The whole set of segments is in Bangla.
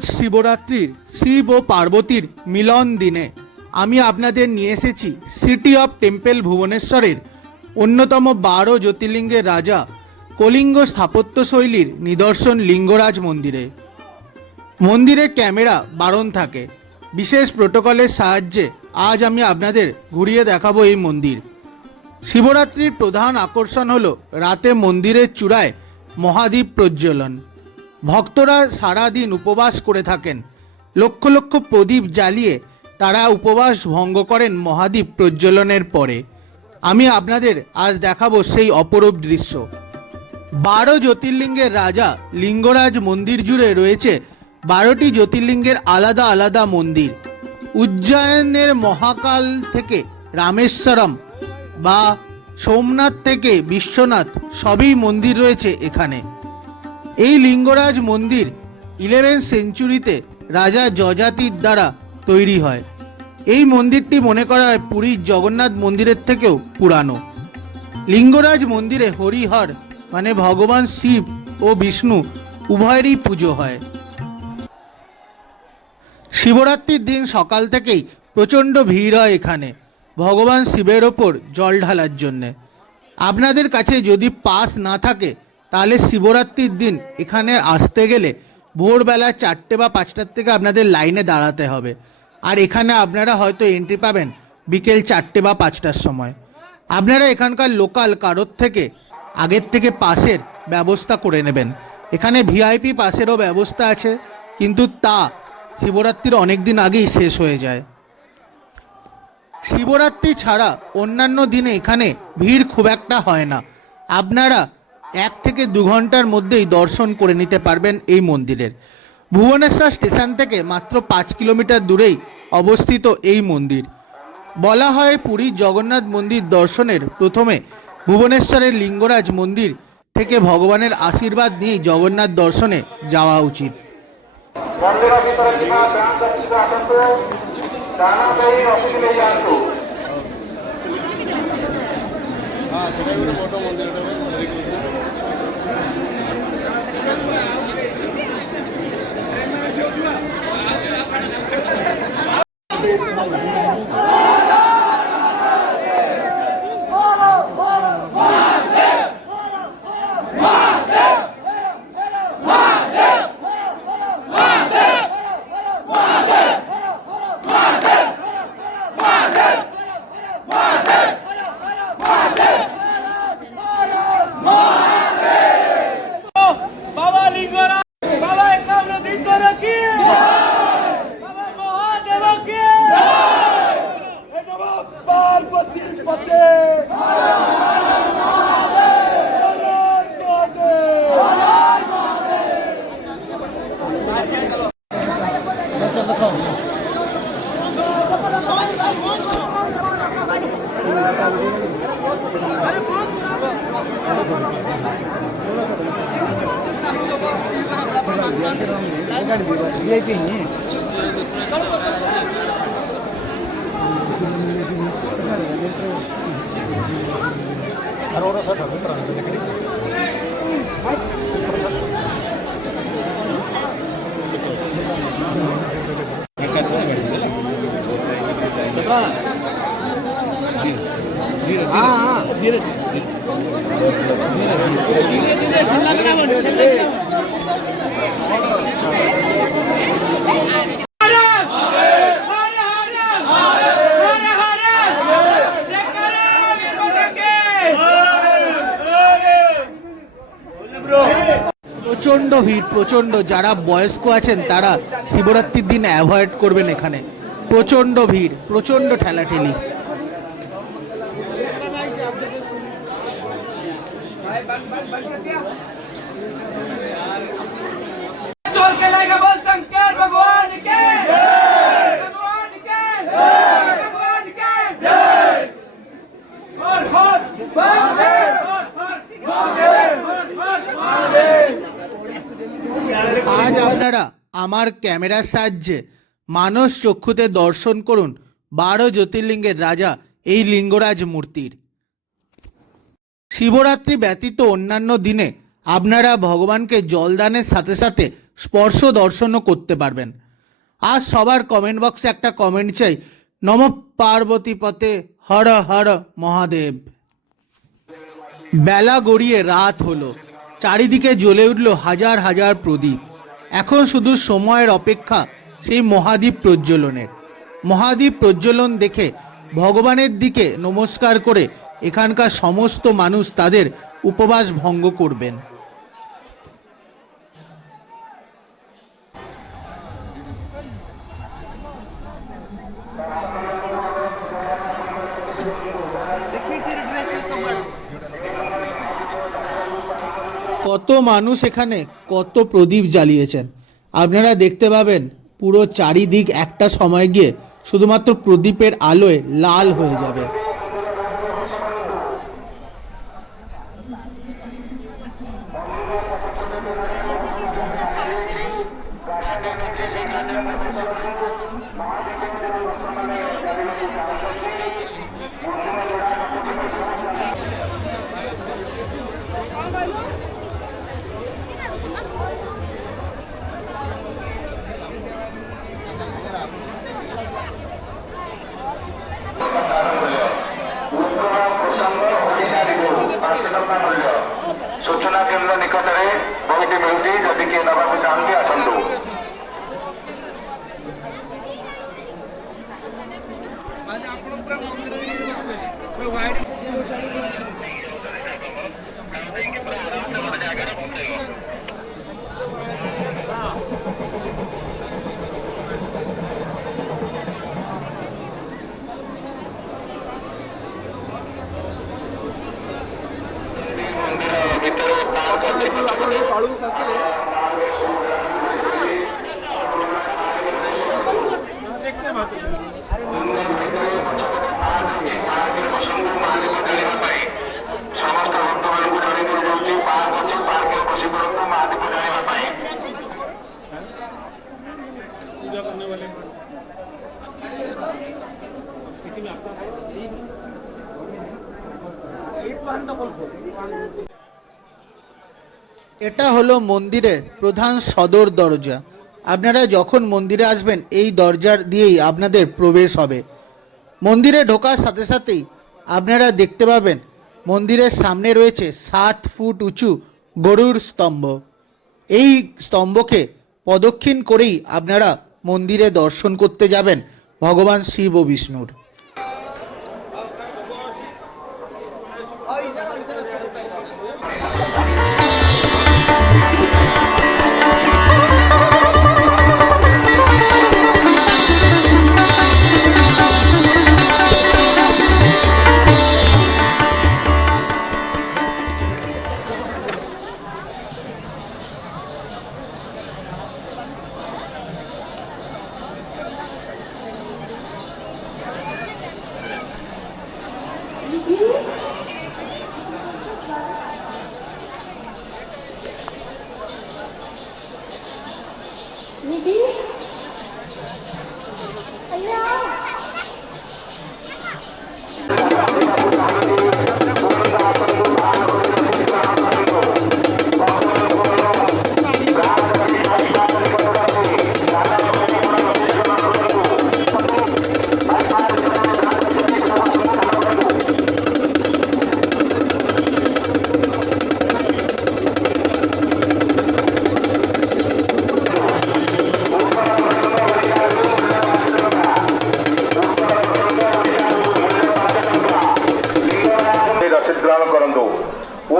আজ শিবরাত্রির শিব ও পার্বতীর মিলন দিনে আমি আপনাদের নিয়ে এসেছি সিটি অফ টেম্পল ভুবনেশ্বরের অন্যতম 12 জ্যোতির্লিঙ্গের রাজা কলিঙ্গ স্থাপত্যশৈলীর নিদর্শন লিঙ্গরাজ মন্দিরে। মন্দিরে ক্যামেরা বারণ থাকে। বিশেষ প্রোটোকলের সাহায্যে আজ আমি আপনাদের ঘুরিয়ে দেখাবো এই মন্দির। শিবরাত্রির প্রধান আকর্ষণ হলো রাতে মন্দিরের চূড়ায় মহাদীপ প্রজ্বলন। ভক্তরা সারাদিন উপবাস করে থাকেন। লক্ষ লক্ষ প্রদীপ জ্বালিয়ে তারা উপবাস ভঙ্গ করেন মহাদীপ প্রজ্বলনের পরে। আমি আপনাদের আজ দেখাবো সেই অপরূপ দৃশ্য। 12 জ্যোতির্লিঙ্গের রাজা লিঙ্গরাজ মন্দির জুড়ে রয়েছে 12টি জ্যোতির্লিঙ্গের আলাদা আলাদা মন্দির। উজ্জয়নের মহাকাল থেকে রামেশ্বরম বা সোমনাথ থেকে বিশ্বনাথ সবই মন্দির রয়েছে এখানে। এই লিঙ্গরাজ মন্দির 11th সেঞ্চুরিতে রাজা যযাতির দ্বারা তৈরি হয়। এই মন্দিরটি মনে করা হয় পুরীর জগন্নাথ মন্দিরের থেকেও পুরানো। লিঙ্গরাজ মন্দিরে হরিহর মানে ভগবান শিব ও বিষ্ণু উভয়েরই পুজো হয়। শিবরাত্রির দিন সকাল থেকেই প্রচণ্ড ভিড় হয় এখানে ভগবান শিবের ওপর জল ঢালার জন্যে। আপনাদের কাছে যদি পাস না থাকে তাহলে শিবরাত্রির দিন এখানে আসতে গেলে ভোরবেলা 4টে বা 5টার থেকে আপনাদের লাইনে দাঁড়াতে হবে। আর এখানে আপনারা হয়তো এন্ট্রি পাবেন বিকেল 4টে বা 5টার সময়। আপনারা এখানকার লোকাল কারোর থেকে আগের থেকে পাসের ব্যবস্থা করে নেবেন। এখানে ভিআইপি পাসেরও ব্যবস্থা আছে, কিন্তু তা শিবরাত্রির অনেক দিন আগেই শেষ হয়ে যায়। শিবরাত্রি ছাড়া অন্যান্য দিনে এখানে ভিড় খুব একটা হয় না। আপনারা 1 থেকে 2 ঘন্টার মধ্যেই দর্শন করে নিতে পারবেন এই মন্দিরের। ভুবনেশ্বর স্টেশন থেকে মাত্র 5 কিলোমিটার দূরেই অবস্থিত এই মন্দির। বলা হয় পুরীর জগন্নাথ মন্দির দর্শনের প্রথমে ভুবনেশ্বরের লিঙ্গরাজ মন্দির থেকে ভগবানের আশীর্বাদ নিয়েই জগন্নাথ দর্শনে যাওয়া উচিত। প্রচণ্ড ভিড়, প্রচণ্ড। যারা বয়স্ক আছেন তারা শিবরাত্রির দিন অ্যাভয়েড করবেন। এখানে প্রচণ্ড ভিড়, প্রচণ্ড ঠেলাঠেলি। আজ আপনারা আমার ক্যামেরার সাহায্যে মানস চক্ষুতে দর্শন করুন 12 জ্যোতির্লিঙ্গের রাজা এই লিঙ্গরাজ মূর্তির। শিবরাত্রি ব্যতীত অন্যান্য দিনে আপনারা ভগবানকে জলদানের সাথে সাথে স্পর্শ দর্শনও করতে পারবেন। আজ সবার কমেন্ট বক্সে একটা কমেন্ট চাই, নম পার্বতী পতে হর হর মহাদেব। বেলা গড়িয়ে রাত হলো, চারিদিকে জ্বলে উঠল হাজার হাজার প্রদীপ। এখন শুধু সময়ের অপেক্ষা সেই মহাদীপ প্রজ্বলনের। মহাদীপ প্রজ্বলন দেখে ভগবানের দিকে নমস্কার করে এখানকার সমস্ত মানুষ তাদের উপবাস ভঙ্গ করবেন। কত মানুষ এখানে কত প্রদীপ জ্বালিয়েছেন আপনারা দেখতে পাবেন। পুরো চারিদিক একটা সময় গিয়ে শুধুমাত্র প্রদীপের আলোয় লাল হয়ে যাবে। सूचना केन्द्र निकटରେ ବହିଟି ମିଳୁଛି, ଯଦି କିଏ ନେବାକୁ ଚାହାନ୍ତି ଆସନ୍ତୁ। এটা হলো মন্দিরের প্রধান সদর দরজা। আপনারা যখন মন্দিরে আসবেন এই দরজার দিয়েই আপনাদের প্রবেশ হবে। মন্দিরে ঢোকার সাথে সাথেই আপনারা দেখতে পাবেন মন্দিরের সামনে রয়েছে 7 ফুট উঁচু গরুর স্তম্ভ। এই স্তম্ভকে প্রদক্ষিণ করেই আপনারা মন্দিরে দর্শন করতে যাবেন ভগবান শিব ও বিষ্ণুর।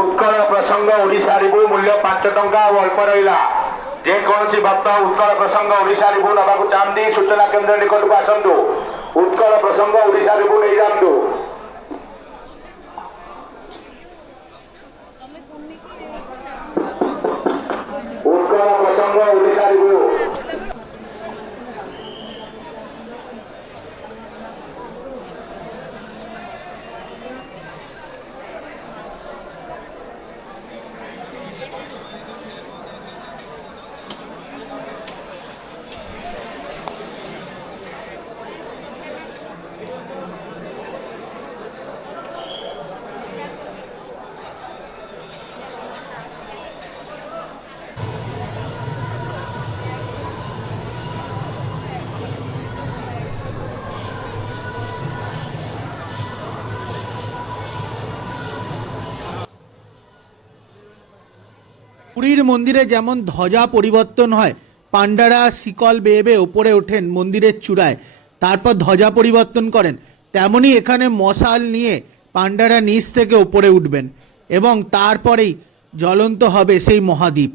उत्कल प्रसंग ओडिशा रिव्यू मूल्य 5 टंका और अल्प रहा। जेकोसी भक्त उत्कल प्रसंग ओडिशा रिव्यू नवाक चाहती सूचना केन्द्र निकट को आसतु। उत्कल प्रसंग ओडिशा रिव्यू नहीं जातु। उत्कल प्रसंग ओडिशा रिव्यू পুরীর মন্দিরে যেমন ধ্বজা পরিবর্তন হয়, পাণ্ডারা শিকল বেয়ে বেয়ে ওপরে ওঠেন মন্দিরের চূড়ায়, তারপর ধ্বজা পরিবর্তন করেন, তেমনই এখানে মশাল নিয়ে পাণ্ডারা নিচ থেকে ওপরে উঠবেন এবং তারপরেই জ্বলন্ত হবে সেই মহাদ্বীপ।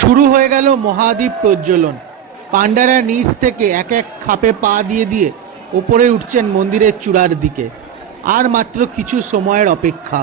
শুরু হয়ে গেল মহাদ্বীপ প্রজ্বলন। পাণ্ডারা নিচ থেকে এক এক খাপে পা দিয়ে দিয়ে ওপরে উঠছেন মন্দিরের চূড়ার দিকে। আর মাত্র কিছু সময়ের অপেক্ষা।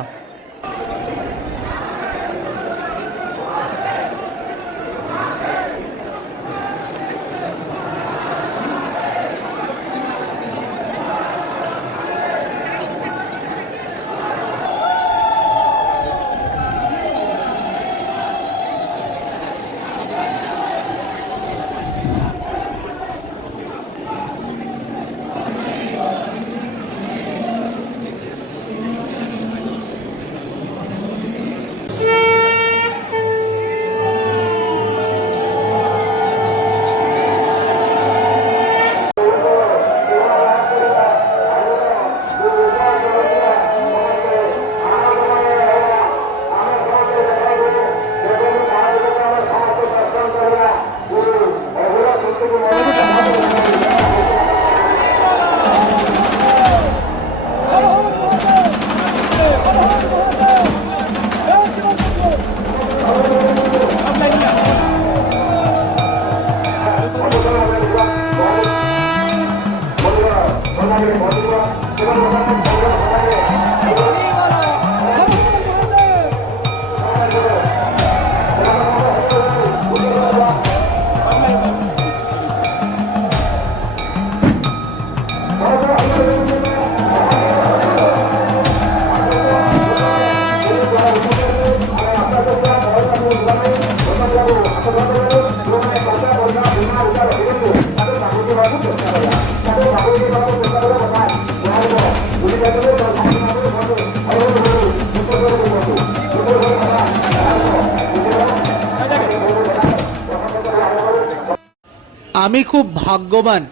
আমি খুব ভাগ্যবান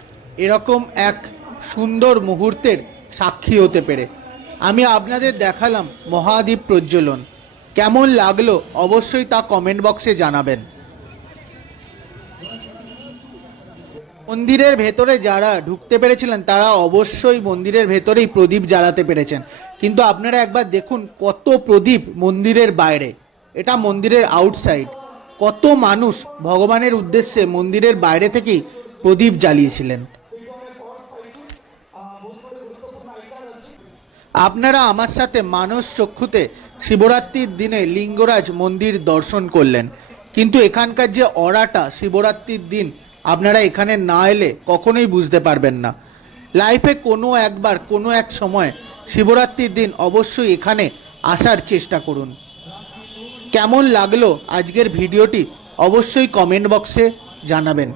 এরকম এক সুন্দর মুহূর্তের সাক্ষী হতে পেরে। আমি আপনাদের দেখালাম মহাদ্বীপ প্রজ্বলন। কেমন লাগলো অবশ্যই তা কমেন্ট বক্সে জানাবেন। মন্দিরের ভেতরে যারা ঢুকতে পেরেছিলেন তারা অবশ্যই মন্দিরের ভেতরেই প্রদীপ জ্বালাতে পেরেছেন, কিন্তু আপনারা একবার দেখুন কত প্রদীপ মন্দিরের বাইরে। এটা মন্দিরের আউটসাইড। কত মানুষ ভগবানের উদ্দেশ্যে মন্দিরের বাইরে থেকেই প্রদীপ জ্বালিয়েছিলেন। আপনারা আমার সাথে মানস চক্ষুতে শিবরাত্রির দিনে লিঙ্গরাজ মন্দির দর্শন করলেন, কিন্তু এখানকার যে অরাটা শিবরাত্রির দিন আপনারা এখানে না এলে কখনোই বুঝতে পারবেন না। লাইফে কোনো একবার কোনো এক সময় শিবরাত্রির দিন অবশ্যই এখানে আসার চেষ্টা করুন। কেমন লাগলো আজকের ভিডিওটি অবশ্যই কমেন্ট বক্সে জানাবেন।